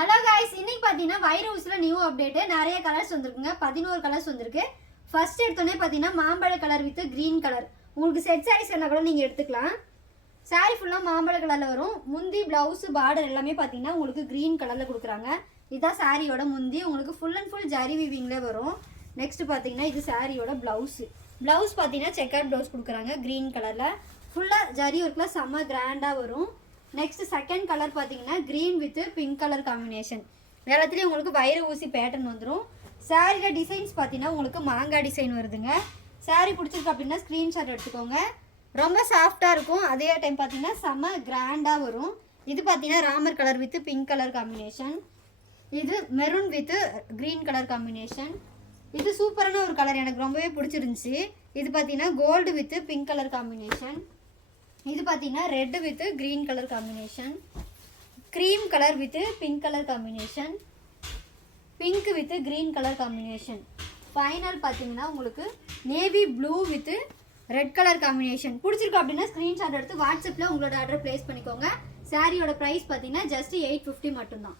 Hello guys, இன்னைக்கு பாத்தீங்கன்னா வைர ஊசில நியூ அப்டேட். நிறைய கலர்ஸ் வந்திருக்குங்க. 11 கலர்ஸ் வந்திருக்கு. ஃபர்ஸ்ட் எடுத்தோனே பாத்தீங்கன்னா மாம்பழ கலர் வித் கிரீன் கலர். உங்களுக்கு செட் சாரீஸ் என்ன கூட நீங்க எடுத்துக்கலாம். சாரி ஃபுல்லா மாம்பழ கலர்ல வரும். முந்தி பிளவுஸ் பார்டர் எல்லாமே பாத்தீங்கன்னா உங்களுக்கு கிரீன் கலர்ல கொடுக்குறாங்க. இதான் சாரியோட முந்தி. உங்களுக்கு ஃபுல் அண்ட் ஃபுல் ஜரி வீவிங்ல வரும். நெக்ஸ்ட் பாத்தீங்கன்னா இது சாரியோட பிளவுஸ். பிளவுஸ் பாத்தீங்கன்னா செக்கர் பிளவுஸ் கொடுக்குறாங்க கிரீன் கலர்ல. ஃபுல்லா ஜரி ஒர்க்ல செம்ம கிராண்டா வரும். நெக்ஸ்ட் செகண்ட் கலர் பார்த்தீங்கன்னா green with pink colour combination. எல்லாத்துலேயும் உங்களுக்கு வைர ஊசி பேட்டர்ன் வந்துடும். சாரியில் டிசைன்ஸ் பார்த்தீங்கன்னா உங்களுக்கு மாங்காய் டிசைன் வருதுங்க. சாரி பிடிச்சிருக்கு அப்படின்னா ஸ்க்ரீன்ஷாட் எடுத்துக்கோங்க. ரொம்ப சாஃப்டாக இருக்கும். அதே டைம் பார்த்தீங்கன்னா செம்ம கிராண்டாக வரும். இது பார்த்தீங்கன்னா Ramar colour with pink colour combination. இது maroon with green colour combination. இது சூப்பரான ஒரு கலர், எனக்கு ரொம்பவே பிடிச்சிருந்துச்சி. இது பார்த்தீங்கன்னா gold with pink colour combination. இது பார்த்தீங்கன்னா red with green colour combination. Cream colour with pink colour combination. Pink with green colour combination. Final பார்த்தீங்கன்னா உங்களுக்கு navy blue with red colour combination. பிடிச்சிருக்கு அப்படின்னா ஸ்க்ரீன்ஷாட் எடுத்து வாட்ஸ்அப்பில் உங்களோட ஆர்டர் ப்ளேஸ் பண்ணிக்கோங்க. சாரியோட ப்ரைஸ் பார்த்தீங்கன்னா ஜஸ்ட் 850 மட்டும்தான்.